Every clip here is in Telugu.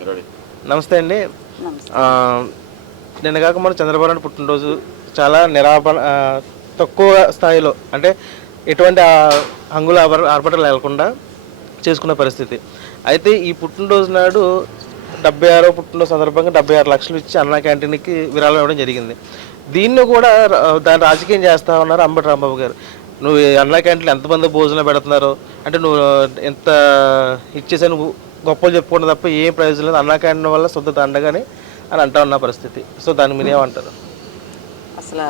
నమస్తే అండి. నమస్తే. నిన్న కాక మన చంద్రబాబు నాయుడు పుట్టినరోజు చాలా తక్కువ స్థాయిలో, అంటే ఎటువంటి హంగుల ఆర్భటాలు లేకుండా చేసుకున్న పరిస్థితి. అయితే ఈ పుట్టినరోజు నాడు 76వ పుట్టినరోజు సందర్భంగా 76 లక్షలు ఇచ్చి అన్నా క్యాంటీన్కి విరాళం ఇవ్వడం జరిగింది. దీన్ని కూడా దాన్ని రాజకీయం చేస్తా ఉన్నారు అంబటి రాంబాబు గారు. నువ్వు అన్నా క్యాంటీన్లో ఎంతమంది భోజనం పెడుతున్నారు అంటే నువ్వు ఎంత ఇచ్చేసా నువ్వు గొప్పలు చెప్పుకోవడం తప్ప ఏం ప్రయోజనం లేదు, అన్నా క్యాంటీన్ వల్ల శుద్ధ దండగానే అని అంటా ఉన్న పరిస్థితి. సో దాన్ని మీరు ఏమంటారు? అసలు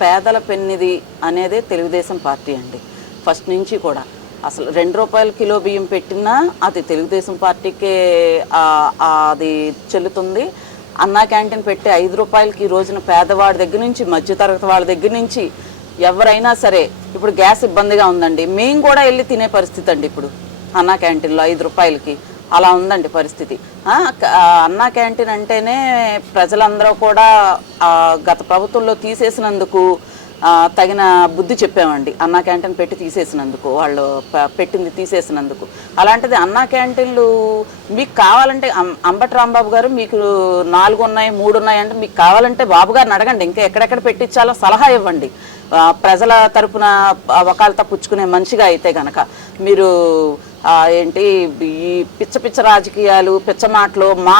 పేదల పెన్నిది అనేదే తెలుగుదేశం పార్టీ అండి. ఫస్ట్ నుంచి కూడా అసలు 2 రూపాయల కిలో బియ్యం పెట్టినా అది తెలుగుదేశం పార్టీకే అది చెల్లుతుంది. అన్నా క్యాంటీన్ పెట్టి 5 రూపాయలకి ఈ రోజున పేదవాడి దగ్గర నుంచి మధ్యతరగతి వాళ్ళ దగ్గర నుంచి ఎవరైనా సరే, ఇప్పుడు గ్యాస్ ఇబ్బందిగా ఉందండి, మేము కూడా వెళ్ళి తినే పరిస్థితి అండి ఇప్పుడు అన్నా క్యాంటీన్లో 5 రూపాయలకి. అలా ఉందండి పరిస్థితి. అన్నా క్యాంటీన్ అంటేనే ప్రజలందరూ కూడా గత ప్రభుత్వంలో తీసేసినందుకు తగిన బుద్ధి చెప్పామండి. అన్నా క్యాంటీన్ పెట్టి తీసేసినందుకు, వాళ్ళు పెట్టింది తీసేసినందుకు. అలాంటిది అన్నా క్యాంటీన్లు మీకు కావాలంటే అంబటి రాంబాబు గారు మీకు 4 ఉన్నాయి 3 ఉన్నాయి అంటే మీకు కావాలంటే బాబు గారిని అడగండి, ఇంకా ఎక్కడెక్కడ పెట్టించాలో సలహా ఇవ్వండి. ప్రజల తరపున వకాలతా పుచ్చుకునే మనిషిగా అయితే గనక మీరు ఏంటి ఈ పిచ్చ రాజకీయాలు, పిచ్చ మాటలు, మా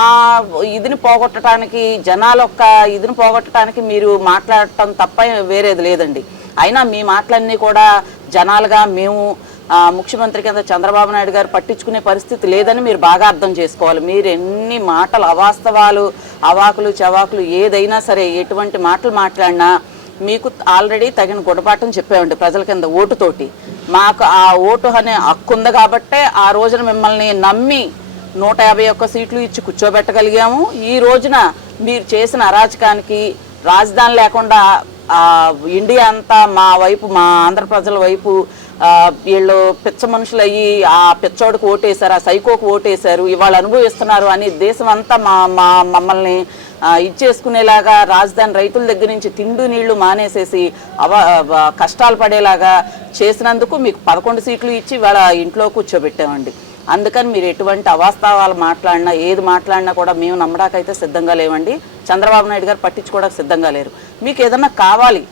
ఇదిని పోగొట్టడానికి, జనాల యొక్క ఇదిని పోగొట్టడానికి మీరు మాట్లాడటం తప్ప వేరేది లేదండి. అయినా మీ మాటలన్నీ కూడా జనాలుగా మేము ముఖ్యమంత్రి కింద చంద్రబాబు నాయుడు గారు పట్టించుకునే పరిస్థితి లేదని మీరు బాగా అర్థం చేసుకోవాలి. మీరు ఎన్ని మాటలు, అవాస్తవాలు, అవాకులు చవాకులు ఏదైనా సరే, ఎటువంటి మాటలు మాట్లాడినా మీకు ఆల్రెడీ తగిన గుణపాఠం చెప్పామండి ప్రజల కింద ఓటుతోటి. మాకు ఆ ఓటు అనే హక్కు ఉంది కాబట్టే ఆ రోజున మిమ్మల్ని నమ్మి 151 సీట్లు ఇచ్చి కూర్చోబెట్టగలిగాము. ఈ రోజున మీరు చేసిన అరాచకానికి రాజధాని లేకుండా ఇండియా అంతా మా వైపు, మా ఆంధ్ర ప్రజల వైపు వీళ్ళు పిచ్చ మనుషులు అయ్యి ఆ పిచ్చోడికి ఓటేశారు, ఆ సైకోకు ఓటేశారు, ఇవాళ అనుభవిస్తున్నారు అని దేశం అంతా మమ్మల్ని ఇచ్చేసుకునేలాగా, రాజధాని రైతుల దగ్గర నుంచి తిండి నీళ్లు మానేసేసి కష్టాలు పడేలాగా చేసినందుకు మీకు 11 సీట్లు ఇచ్చి ఇవాళ ఇంట్లో కూర్చోబెట్టామండి. అందుకని మీరు ఎటువంటి అవాస్తవాలు మాట్లాడినా, ఏది మాట్లాడినా కూడా మేము నమ్మడాకైతే సిద్ధంగా లేవండి. చంద్రబాబు నాయుడు గారు పట్టించుకోవడానికి సిద్ధంగా లేరు. మీకు ఏదన్నా కావాలి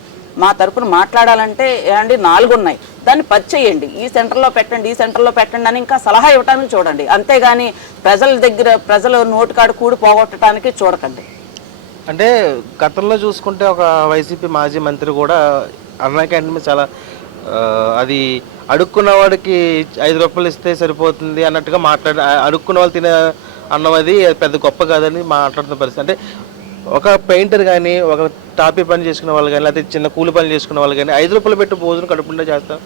మా తరపున మాట్లాడాలంటే ఏమండి 4 ఉన్నాయి, దాన్ని 10 చేయండి, ఈ సెంటర్లో పెట్టండి, ఈ సెంటర్లో పెట్టండి అని ఇంకా సలహా ఇవ్వడానికి చూడండి. అంతేగాని ప్రజల దగ్గర ప్రజలు నోటికాడు కూడి పోగొట్టడానికి చూడకండి. అంటే గతంలో చూసుకుంటే ఒక వైసీపీ మాజీ మంత్రి కూడా అన్నా క్యాంటీన్ చాలా అది అడుక్కున్న వాడికి 5 రూపాయలు ఇస్తే సరిపోతుంది అన్నట్టుగా అడుక్కున్న వాళ్ళు తినే అన్నం అది పెద్ద గొప్ప కాదని మాట్లాడుతున్న పరిస్థితి. అంటే ఒక పెయింటర్ కానీ, ఒక టాపీ పని చేసుకునే వాళ్ళు కానీ, లేకపోతే చిన్న కూలి పని చేసుకునే వాళ్ళు కానీ 5 రూపాయలు పెట్టి భోజనం కడుపుండే చేస్తాం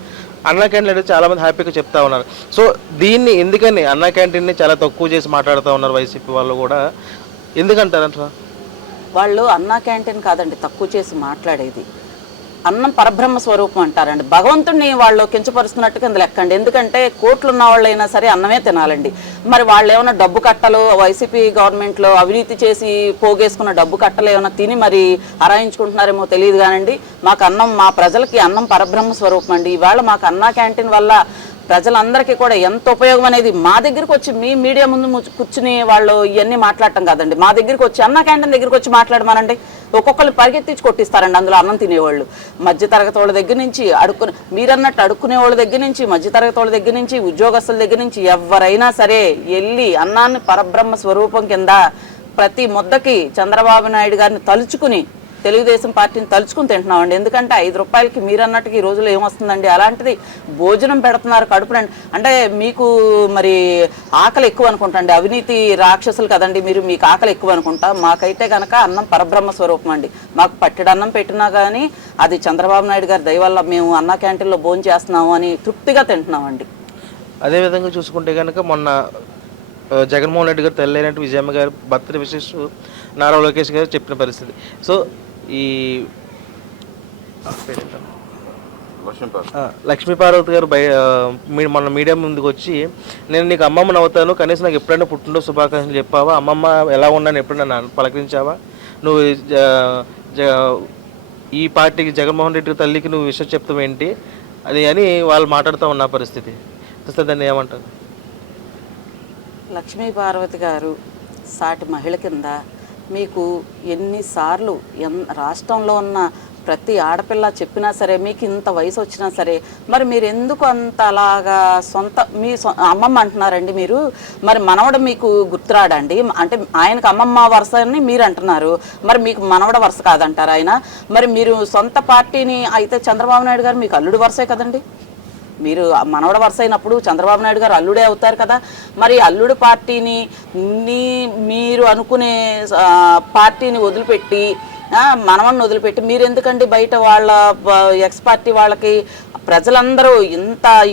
అన్నా క్యాంటీన్ అంటే చాలామంది హ్యాపీగా చెప్తా ఉన్నారు. సో దీన్ని ఎందుకని అన్నా క్యాంటీన్ని చాలా తక్కువ చేసి మాట్లాడుతూ ఉన్నారు వైసీపీ వాళ్ళు కూడా, ఎందుకంటారంట? వాళ్ళు అన్నా క్యాంటీన్ కాదండి తక్కువ చేసి మాట్లాడేది, అన్నం పరబ్రహ్మ స్వరూపం అంటారండి. భగవంతుడిని వాళ్ళు కించపరుస్తున్నట్టు కింద లెక్కండి. ఎందుకంటే కోట్లు ఉన్న వాళ్ళైనా సరే అన్నమే తినాలండి. మరి వాళ్ళు ఏమైనా డబ్బు కట్టలు, వైసీపీ గవర్నమెంట్లో అవినీతి చేసి పోగేసుకున్న డబ్బు కట్టలు ఏమైనా తిని మరి అరాయించుకుంటున్నారేమో తెలియదు కానండి. మాకు అన్నం, మా ప్రజలకి అన్నం పరబ్రహ్మ స్వరూపం అండి. ఇవాళ మాకు అన్నా క్యాంటీన్ వల్ల ప్రజలందరికీ కూడా ఎంత ఉపయోగం అనేది మా దగ్గరికి వచ్చి, మీ మీడియా ముందు కూర్చుని వాళ్ళు ఇవన్నీ మాట్లాడటం కాదండి, మా దగ్గరికి వచ్చి అన్నా క్యాంటీన్ దగ్గరికి వచ్చి మాట్లాడమనండి. ఒక్కొక్కరిని పరిగెత్తించి కొట్టిస్తారండి అందులో అన్నం తినేవాళ్ళు. మధ్యతరగతి వాళ్ళ దగ్గర నుంచి మీరన్నట్టు అడుక్కునే వాళ్ళ దగ్గర నుంచి, మధ్యతరగతి వాళ్ళ దగ్గర నుంచి, ఉద్యోగస్తుల దగ్గర నుంచి ఎవరైనా సరే వెళ్ళి అన్నాన్ని పరబ్రహ్మ స్వరూపం కింద ప్రతి ముద్దకి చంద్రబాబు నాయుడు గారిని తలుచుకుని, తెలుగుదేశం పార్టీని తలుచుకుని తింటున్నామండి. ఎందుకంటే 5 రూపాయలకి మీరు అన్నట్టుగా ఈ రోజులో ఏమొస్తుందండి? అలాంటిది భోజనం పెడుతున్నారు కడుపునండి. అంటే మీకు మరి ఆకలి ఎక్కువ అనుకుంటండి, అవినీతి రాక్షసులు కదండి మీరు, మీకు ఆకలి ఎక్కువ అనుకుంటా. మాకైతే కనుక అన్నం పరబ్రహ్మ స్వరూపం అండి. మాకు పట్టెడు అన్నం పెట్టినా కానీ అది చంద్రబాబు నాయుడు గారి దయ వల్ల మేము అన్నా క్యాంటీన్లో భోజనం చేస్తున్నాము అని తృప్తిగా తింటున్నామండి. అదేవిధంగా చూసుకుంటే కనుక మొన్న జగన్మోహన్ రెడ్డి గారు తల్లి విజయమ్మ గారు బర్త్డే విశేష నారా లోకేష్ గారు చెప్పిన పరిస్థితి. సో ఈ లక్ష్మీపార్వతి గారు మన మీడియా ముందుకు వచ్చి, నేను నీకు అమ్మమ్మని అవుతాను, కనీసం నాకు ఎప్పుడైనా పుట్టినరోజు శుభాకాంక్షలు చెప్పావా, అమ్మమ్మ ఎలా ఉన్నాను ఎప్పుడైనా పలకరించావా, నువ్వు ఈ పార్టీకి జగన్మోహన్ రెడ్డి తల్లికి నువ్వు విషయం చెప్తావు ఏంటి అది అని వాళ్ళు మాట్లాడుతూ ఉన్న పరిస్థితి. దాన్ని ఏమంటారు? లక్ష్మీ పార్వతి గారు సాటి మహిళ కింద మీకు ఎన్నిసార్లు రాష్ట్రంలో ఉన్న ప్రతి ఆడపిల్ల చెప్పినా సరే మీకు ఇంత వయసు వచ్చినా సరే మరి మీరు ఎందుకు అంత అలాగా మీ అమ్మమ్మ అంటున్నారండి మీరు, మరి మనవడ మీకు గుర్తురాడండి? అంటే ఆయనకు అమ్మమ్మ వరుస అని మీరు అంటున్నారు, మరి మీకు మనవడ వరుస కాదంటారు ఆయన? మరి మీరు సొంత పార్టీని అయితే చంద్రబాబు నాయుడు గారు మీకు అల్లుడు వరుసే కదండి. మీరు మనవడ వరుస అయినప్పుడు చంద్రబాబు నాయుడు గారు అల్లుడే అవుతారు కదా. మరి అల్లుడు పార్టీని మీరు అనుకునే పార్టీని వదిలిపెట్టి మనవన్ని వదిలిపెట్టి మీరు ఎందుకండి బయట వాళ్ళ ఎక్స్ పార్టీ వాళ్ళకి ప్రజలందరూ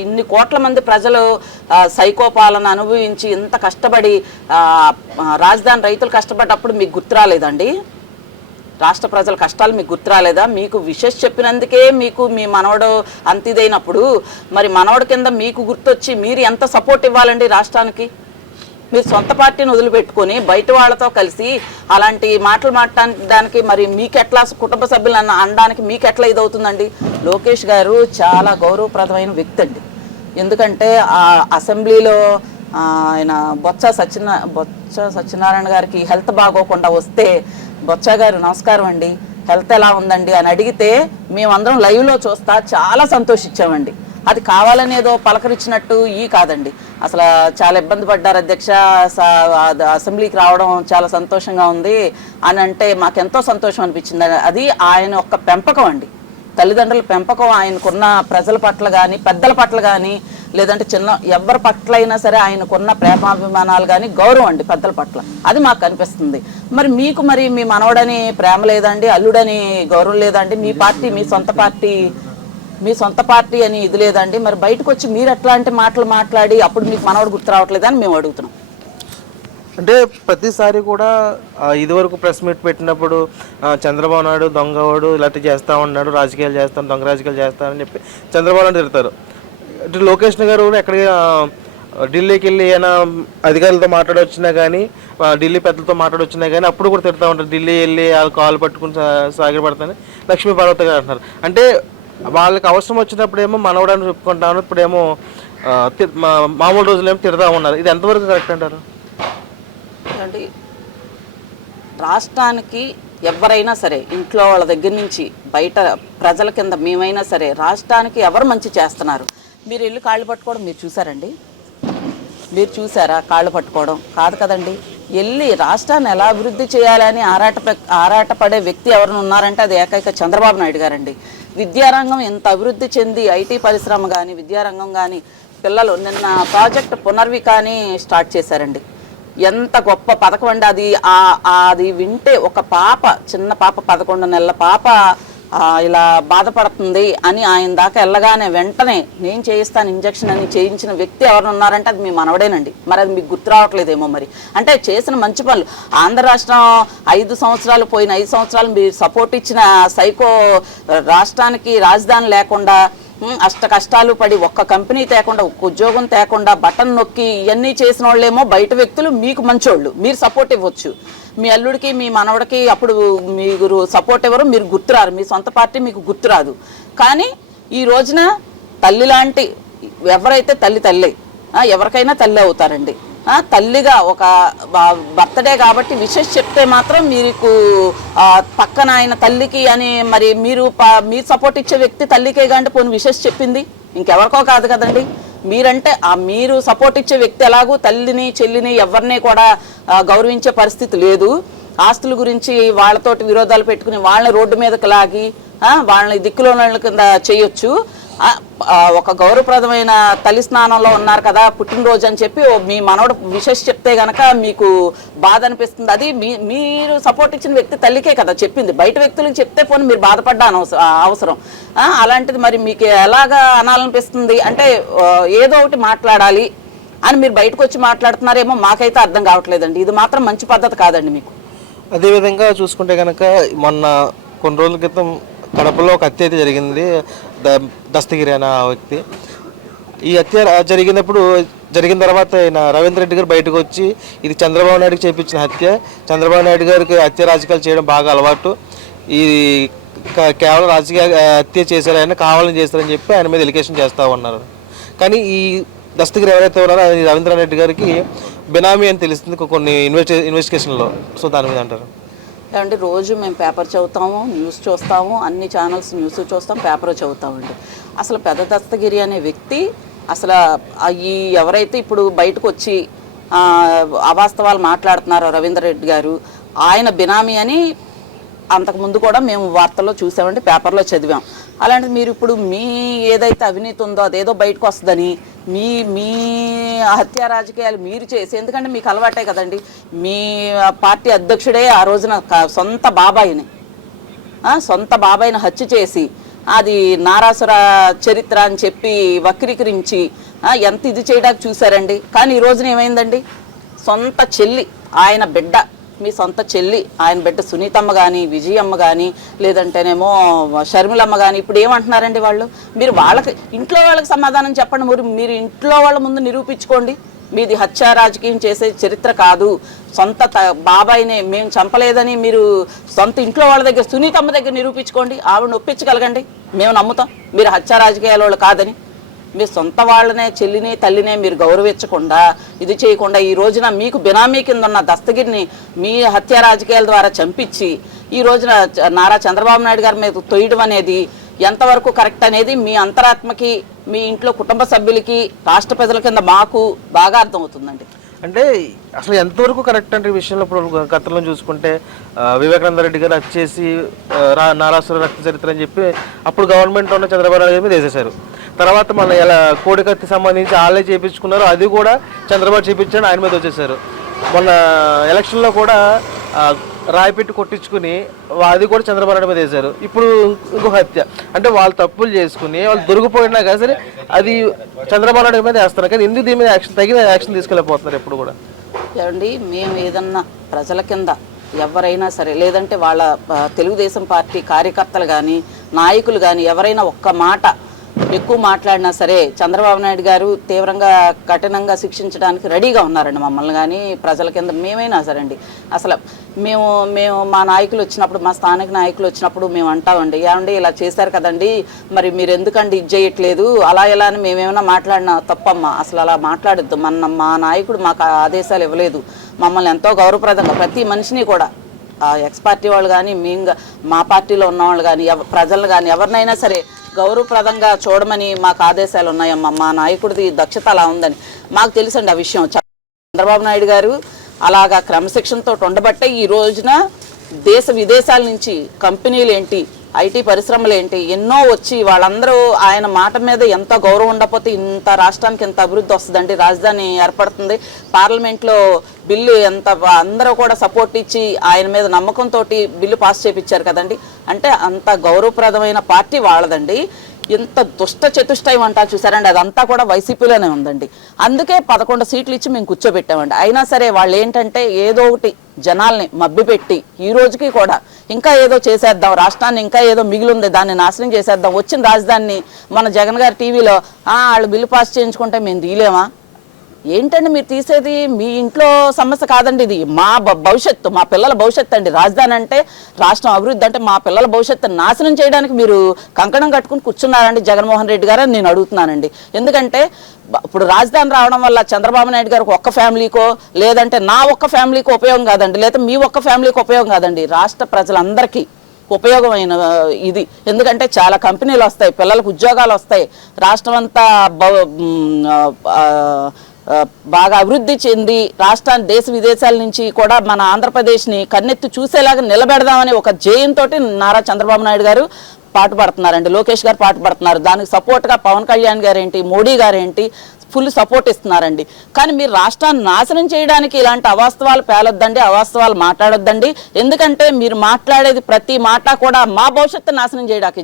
ఇన్ని కోట్ల మంది ప్రజలు సైకోపాలను అనుభవించి ఇంత కష్టపడి రాజధాని రైతులు కష్టపడ్డప్పుడు మీకు గుర్తురాలేదండి? రాష్ట్ర ప్రజల కష్టాలు మీకు గుర్తురాలేదా? మీకు విషెస్ చెప్పినందుకే మీకు మీ మనవడు అంతిదైనప్పుడు మరి మనవడు కింద మీకు గుర్తొచ్చి మీరు ఎంత సపోర్ట్ ఇవ్వాలండి రాష్ట్రానికి? మీరు సొంత పార్టీని వదిలిపెట్టుకొని బయట వాళ్ళతో కలిసి అలాంటి మాటలు మాట్లాడడానికి మరి మీకెట్లా కుటుంబ సభ్యులను అనడానికి మీకెట్లా ఇదవుతుందండి? లోకేష్ గారు చాలా గౌరవప్రదమైన వ్యక్తి అండి. ఎందుకంటే ఆ అసెంబ్లీలో ఆయన బొత్స సత్యనారాయణ గారికి హెల్త్ బాగోకుండా వస్తే బొత్స గారు నమస్కారం అండి, హెల్త్ ఎలా ఉందండి అని అడిగితే మేమందరం లైవ్లో చూస్తా చాలా సంతోషించామండి. అది కావాలనేదో పలకరించినట్టు కాదండి. అసలు చాలా ఇబ్బంది పడ్డారు అధ్యక్ష, అసెంబ్లీకి రావడం చాలా సంతోషంగా ఉంది అని అంటే మాకెంతో సంతోషం అనిపించింది. అది ఆయన ఒక్క పెంపకం అండి, తల్లిదండ్రుల పెంపకం. ఆయనకున్న ప్రజల పట్ల కానీ పెద్దల పట్ల కానీ లేదంటే ఎవరి పట్ల అయినా సరే ఆయనకున్న ప్రేమాభిమానాలు కానీ గౌరవం అండి పెద్దల పట్ల, అది మాకు కనిపిస్తుంది. మరి మీకు మరి మీ మనవడని ప్రేమ లేదండి, అల్లుడని గౌరవం లేదండి, మీ సొంత పార్టీ అని ఇది లేదండి, మరి బయటకు వచ్చి మీరు ఎట్లాంటి మాటలు మాట్లాడి అప్పుడు మీకు మనవడు గుర్తు రావట్లేదని మేము అడుగుతున్నాం. అంటే ప్రతిసారి కూడా ఇదివరకు ప్రెస్ మీట్ పెట్టినప్పుడు చంద్రబాబు నాయుడు దొంగవాడు ఇలాంటి చేస్తూ ఉన్నాడు, రాజకీయాలు చేస్తాను, దొంగ రాజకీయాలు చేస్తానని చెప్పి చంద్రబాబు నాయుడు తిడతారు. ఇటు లోకేష్ గారు కూడా ఎక్కడికి ఢిల్లీకి వెళ్ళి ఏమైనా అధికారులతో మాట్లాడొచ్చినా కానీ, ఢిల్లీ పెద్దలతో మాట్లాడొచ్చినా కానీ అప్పుడు కూడా తిడతా ఉంటారు. ఢిల్లీ వెళ్ళి వాళ్ళు కాలు పట్టుకుని సాగిపడతానని లక్ష్మీ పార్వతి గారు అంటున్నారు. అంటే వాళ్ళకి అవసరం వచ్చినప్పుడేమో మనవడాన్ని చెప్పుకుంటాను, ఇప్పుడేమో మామూలు రోజులేమో తిడతా ఉన్నారు. ఇది ఎంతవరకు కరెక్ట్ అంటారు? అంటే రాష్ట్రానికి ఎవరైనా సరే ఇంట్లో వాళ్ళ దగ్గర నుంచి బయట ప్రజల కింద మేమైనా సరే రాష్ట్రానికి ఎవరు మంచి చేస్తున్నారు? మీరు వెళ్ళి కాళ్ళు పట్టుకోవడం మీరు చూసారండి? మీరు చూసారా కాళ్ళు పట్టుకోవడం? కాదు కదండి. వెళ్ళి రాష్ట్రాన్ని ఎలా అభివృద్ధి చేయాలని ఆరాటపడే వ్యక్తి ఎవరైనా ఉన్నారంటే అది ఏకైక చంద్రబాబు నాయుడు గారండి. విద్యారంగం ఎంత అభివృద్ధి చెంది ఐటీ పరిశ్రమ కానీ విద్యారంగం కానీ పిల్లలు నిన్న ప్రాజెక్ట్ పునర్వి కానీ స్టార్ట్ చేశారండి. ఎంత గొప్ప పథకం అండి అది. అది వింటే ఒక పాప, చిన్న పాప 11 నెలల పాప ఇలా బాధపడుతుంది అని ఆయన దాకా వెళ్ళగానే వెంటనే నేను చేయిస్తాను ఇంజక్షన్ అని చేయించిన వ్యక్తి ఎవరు ఉన్నారంటే అది మీ మనవడేనండి. మరి అది మీకు గుర్తు రావట్లేదేమో. మరి అంటే చేసిన మంచి పనులు. ఆంధ్ర రాష్ట్రం 5 సంవత్సరాలు పోయిన 5 సంవత్సరాలు మీరు సపోర్ట్ ఇచ్చిన సైకో రాష్ట్రానికి రాజధాని లేకుండా అష్ట కష్టాలు పడి ఒక్క కంపెనీ తేకుండా ఒక్క ఉద్యోగం తేకుండా బటన్ నొక్కి ఇవన్నీ చేసిన వాళ్ళేమో బయట వ్యక్తులు మీకు మంచోళ్ళు, మీరు సపోర్ట్ ఇవ్వచ్చు. మీ అల్లుడికి మీ మనవడికి అప్పుడు మీరు సపోర్ట్ ఇవ్వరు, మీరు గుర్తురారు, మీ సొంత పార్టీ మీకు గుర్తురాదు. కానీ ఈ రోజున తల్లి లాంటి ఎవరైతే తల్లి ఎవరికైనా తల్లి అవుతారండి. తల్లిగా ఒక బర్త్డే కాబట్టి విషెస్ చెప్తే మాత్రం మీకు పక్కన ఆయన తల్లికి అని మరి మీరు సపోర్ట్ ఇచ్చే వ్యక్తి తల్లికే కానీ పోనీ విషెస్ చెప్పింది ఇంకెవరికో కాదు కదండి. మీరంటే మీరు సపోర్ట్ ఇచ్చే వ్యక్తి ఎలాగూ తల్లిని చెల్లిని ఎవరిని కూడా గౌరవించే పరిస్థితి లేదు. ఆస్తుల గురించి వాళ్ళతోటి విరోధాలు పెట్టుకుని వాళ్ళని రోడ్డు మీదకి లాగి వాళ్ళని దిక్కులోని కింద చేయొచ్చు. ఒక గౌరవప్రదమైన తల్లి స్నానంలో ఉన్నారు కదా పుట్టినరోజు అని చెప్పి మీ మనవడు విషెస్ చెప్తే గనక మీకు బాధ అనిపిస్తుంది. అది మీరు సపోర్ట్ ఇచ్చిన వ్యక్తి తల్లికే కదా చెప్పింది, బయట వ్యక్తులకు చెప్తే పోనీ మీరు బాధపడ్డా అవసరం. అలాంటిది మరి మీకు ఎలాగా అనాలనిపిస్తుంది అంటే ఏదో ఒకటి మాట్లాడాలి అని మీరు బయటకు వచ్చి మాట్లాడుతున్నారేమో, మాకైతే అర్థం కావట్లేదండి. ఇది మాత్రం మంచి పద్ధతి కాదండి మీకు. అదేవిధంగా చూసుకుంటే కనుక మొన్న కొన్ని రోజుల క్రితం కడపలో ఒక హత్య అయితే జరిగింది. దస్తగిరి అనే వ్యక్తి. ఈ హత్య జరిగిన తర్వాత ఆయన రవీంద్ర రెడ్డి గారు బయటకు వచ్చి ఇది చంద్రబాబు నాయుడుకి చేయించిన హత్య, చంద్రబాబు నాయుడు గారికి హత్య రాజకీయాలు చేయడం బాగా అలవాటు, ఈ కేవలం రాజకీయ హత్య చేశారు, ఆయన కావాలని చేశారని చెప్పి ఆయన మీద ఎలిగేషన్ చేస్తూ ఉన్నారు. కానీ ఈ దస్తగిరి ఎవరైతే ఉన్నారో అది రవీంద్రారెడ్డి గారికి బినామీ అని తెలుస్తుంది కొన్ని ఇన్వెస్టిగేషన్లో. సో దాని మీద అంటారు ఏమంటే రోజు మేము పేపర్ చదువుతాము, న్యూస్ చూస్తాము, అన్ని ఛానల్స్ న్యూస్ చూస్తాం, పేపర్ చదువుతామండి. అసలు పెద్ద దస్తగిరి అనే వ్యక్తి అసలు ఈ ఎవరైతే ఇప్పుడు బయటకు వచ్చి అవాస్తవాలు మాట్లాడుతున్నారో రవీంద్రరెడ్డి గారు, ఆయన బినామీ అని అంతకుముందు కూడా మేము వార్తల్లో చూసామండి, పేపర్లో చదివాం. అలాంటిది మీరు ఇప్పుడు మీ ఏదైతే అవినీతి ఉందో అదేదో బయటకు వస్తుందని మీ హత్యా రాజకీయాలు మీరు చేసి, ఎందుకంటే మీకు అలవాటే కదండి, మీ పార్టీ అధ్యక్షుడే ఆ రోజున సొంత బాబాయిని హత్య చేసి అది నారాసుర చరిత్ర అని చెప్పి వక్రీకరించి ఎంత ఇది చేయడానికి చూశారండి. కానీ ఈ రోజున ఏమైందండి, సొంత చెల్లి, ఆయన బిడ్డ, మీ సొంత చెల్లి, ఆయన బిడ్డ సునీతమ్మ కానీ, విజయమ్మ కానీ, లేదంటేనేమో షర్మిలమ్మ కానీ ఇప్పుడు ఏమంటున్నారండి వాళ్ళు? మీరు వాళ్ళకి ఇంట్లో వాళ్ళకి సమాధానం చెప్పండి. మీరు ఇంట్లో వాళ్ళ ముందు నిరూపించుకోండి, మీది హత్యా రాజకీయం చేసే చరిత్ర కాదు, సొంత బాబాయినే మేము చంపలేదని మీరు సొంత ఇంట్లో వాళ్ళ దగ్గర సునీతమ్మ దగ్గర నిరూపించుకోండి, ఆవిడని ఒప్పించగలగండి, మేము నమ్ముతాం మీరు హత్యా రాజకీయాల వాళ్ళు కాదని. మీరు సొంత వాళ్ళనే, చెల్లిని తల్లినే మీరు గౌరవించకుండా ఇది చేయకుండా ఈ రోజున మీకు బినామీ కింద ఉన్న దస్తగిరిని మీ హత్యా రాజకీయాల ద్వారా చంపించి ఈ రోజున నారా చంద్రబాబు నాయుడు గారి మీద తొయ్యడం అనేది ఎంతవరకు కరెక్ట్ అనేది మీ అంతరాత్మకి, మీ ఇంట్లో కుటుంబ సభ్యులకి, రాష్ట్ర ప్రజల కింద మాకు బాగా అర్థమవుతుందండి. అంటే అసలు ఎంతవరకు కరెక్ట్ అంటే ఈ విషయంలో ఇప్పుడు గతంలో చూసుకుంటే వివేకానంద రెడ్డి గారు వచ్చేసి నారాసుర రక్త చరిత్ర అని చెప్పి అప్పుడు గవర్నమెంట్ ఉన్న చంద్రబాబు నాయుడు మీద వేసేశారు. తర్వాత మన ఎలా కోడికత్తి సంబంధించి వాళ్ళే చేయించుకున్నారు, అది కూడా చంద్రబాబు చేయించాడు, ఆయన మీద వచ్చేసారు. మొన్న ఎలక్షన్లో కూడా రాయిపెట్టి కొట్టించుకుని అది కూడా చంద్రబాబు నాయుడు మీద వేశారు. ఇప్పుడు ఇంకొక హత్య, అంటే వాళ్ళు తప్పులు చేసుకుని వాళ్ళు దొరికిపోయినా కానీ సరే అది చంద్రబాబు నాయుడు మీద వేస్తున్నారు. కానీ ఎందుకు దీని మీద తగిన యాక్షన్ తీసుకెళ్ళిపోతున్నారు ఎప్పుడు కూడా? ఏమండి, మేము ఏదన్నా ప్రజల కింద ఎవరైనా సరే, లేదంటే వాళ్ళ తెలుగుదేశం పార్టీ కార్యకర్తలు కానీ, నాయకులు కానీ ఎవరైనా ఒక్క మాట ఎక్కువ మాట్లాడినా సరే చంద్రబాబు నాయుడు గారు తీవ్రంగా కఠినంగా శిక్షించడానికి రెడీగా ఉన్నారండి. మమ్మల్ని కానీ ప్రజల కింద మేమైనా సరే అండి. అసలు మేము మా నాయకులు వచ్చినప్పుడు, మా స్థానిక నాయకులు వచ్చినప్పుడు మేము అంటామండి, ఏమండి ఇలా చేశారు కదండి, మరి మీరు ఎందుకండి ఇది చేయట్లేదు, అలా ఎలా అని మేమేమైనా మాట్లాడినా తప్పమ్మా, అసలు అలా మాట్లాడొద్దు. మా నాయకుడు మాకు ఆదేశాలు ఇవ్వలేదు, మమ్మల్ని ఎంతో గౌరవప్రదంగా ప్రతి మనిషిని కూడా ఎక్స్ పార్టీ వాళ్ళు కానీ, మా పార్టీలో ఉన్నవాళ్ళు కానీ, ప్రజలు కానీ ఎవరినైనా సరే గౌరవప్రదంగా చూడమని మాకు ఆదేశాలు ఉన్నాయమ్మా. మా నాయకుడిది దక్షత అలా ఉందని మాకు తెలుసండి. ఆ విషయం చంద్రబాబు నాయుడు గారు అలాగా క్రమశిక్షణతో ఉండబట్టే ఈ రోజున దేశ విదేశాల నుంచి కంపెనీలు ఏంటి, ఐటీ పరిశ్రమలు ఏంటి ఎన్నో వచ్చి వాళ్ళందరూ ఆయన మాట మీద ఎంత గౌరవం ఉండకపోతే ఇంత రాష్ట్రానికి ఎంత అభివృద్ధి వస్తుందండి, రాజధాని ఏర్పడుతుంది, పార్లమెంట్లో బిల్లు ఎంత అందరూ కూడా సపోర్ట్ ఇచ్చి ఆయన మీద నమ్మకంతో బిల్లు పాస్ చేయించారు కదండి. అంటే అంత గౌరవప్రదమైన పార్టీ వాళ్ళదండి. ఇంత దుష్ట చతుష్టయం అంటారు చూసారండి, అదంతా కూడా వైసీపీలోనే ఉందండి. అందుకే 11 సీట్లు ఇచ్చి మేము కూర్చోబెట్టామండి. అయినా సరే వాళ్ళు ఏంటంటే ఏదో ఒకటి జనాల్ని మభ్యపెట్టి ఈ రోజుకి కూడా ఇంకా ఏదో చేసేద్దాం, రాష్ట్రాన్ని ఇంకా ఏదో మిగిలింది దాన్ని నాశనం చేసేద్దాం, వచ్చిన రాజధానిని మన జగన్ గారి టీవీలో వాళ్ళు బిల్లు పాస్ చేయించుకుంటే మేము తీయలేమా? ఏంటండి మీరు తీసేది? మీ ఇంట్లో సమస్య కాదండి, ఇది మా భవిష్యత్తు, మా పిల్లల భవిష్యత్తు అండి. రాజధాని అంటే రాష్ట్రం అభివృద్ధి అంటే మా పిల్లల భవిష్యత్తు నాశనం చేయడానికి మీరు కంకణం కట్టుకుని కూర్చున్నారండి జగన్మోహన్ రెడ్డి గారు అని నేను అడుగుతున్నానండి. ఎందుకంటే ఇప్పుడు రాజధాని రావడం వల్ల చంద్రబాబు నాయుడు గారికి ఒక్క ఫ్యామిలీకో, లేదంటే నా ఒక్క ఫ్యామిలీకి ఉపయోగం కాదండి, లేదా మీ ఒక్క ఫ్యామిలీకి ఉపయోగం కాదండి, రాష్ట్ర ప్రజలందరికీ ఉపయోగమైన ఇది. ఎందుకంటే చాలా కంపెనీలు వస్తాయి, పిల్లలకు ఉద్యోగాలు వస్తాయి, రాష్ట్రం అంతా బాగా అభివృద్ధి చెంది రాష్ట్రాన్ని దేశ విదేశాల నుంచి కూడా మన ఆంధ్రప్రదేశ్ని కన్నెత్తి చూసేలాగా నిలబెడదామని ఒక జయంతో నారా చంద్రబాబు నాయుడు గారు పాటుపడుతున్నారండి, లోకేష్ గారు పాటుపడుతున్నారు. దానికి సపోర్ట్గా పవన్ కళ్యాణ్ గారేంటి, మోడీ గారేంటి ఫుల్ సపోర్ట్ ఇస్తున్నారండి. కానీ మీరు రాష్ట్రాన్ని నాశనం చేయడానికి ఇలాంటి అవాస్తవాలు పేలొద్దండి, అవాస్తవాలు మాట్లాడొద్దండి. ఎందుకంటే మీరు మాట్లాడేది ప్రతి మాట కూడా మా భవిష్యత్తు నాశనం చేయడానికి.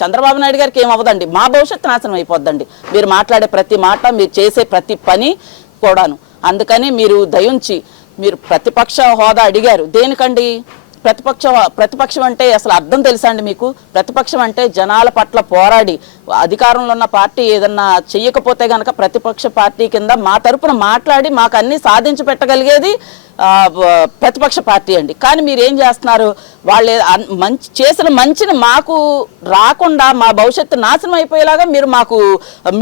చంద్రబాబు నాయుడు గారికి ఏమవ్వదండి, మా భవిష్యత్తు నాశనం అయిపోద్దండి మీరు మాట్లాడే ప్రతి మాట, మీరు చేసే ప్రతి పని కూడాను. అందుకని మీరు దయించి మీరు ప్రతిపక్ష హోదా అడిగారు దేనికండి? ప్రతిపక్షం అంటే అసలు అర్థం తెలుసా అండి మీకు? ప్రతిపక్షం అంటే జనాల పట్ల పోరాడి అధికారంలో ఉన్న పార్టీ ఏదన్నా చెయ్యకపోతే గనక ప్రతిపక్ష పార్టీ కింద మా తరపున మాట్లాడి మాకు అన్ని సాధించి పెట్టగలిగేది ప్రతిపక్ష పార్టీ అండి. కానీ మీరు ఏం చేస్తున్నారు? వాళ్ళు చేసిన మంచిని మాకు రాకుండా మా భవిష్యత్తు నాశనం అయిపోయేలాగా మీరు మాకు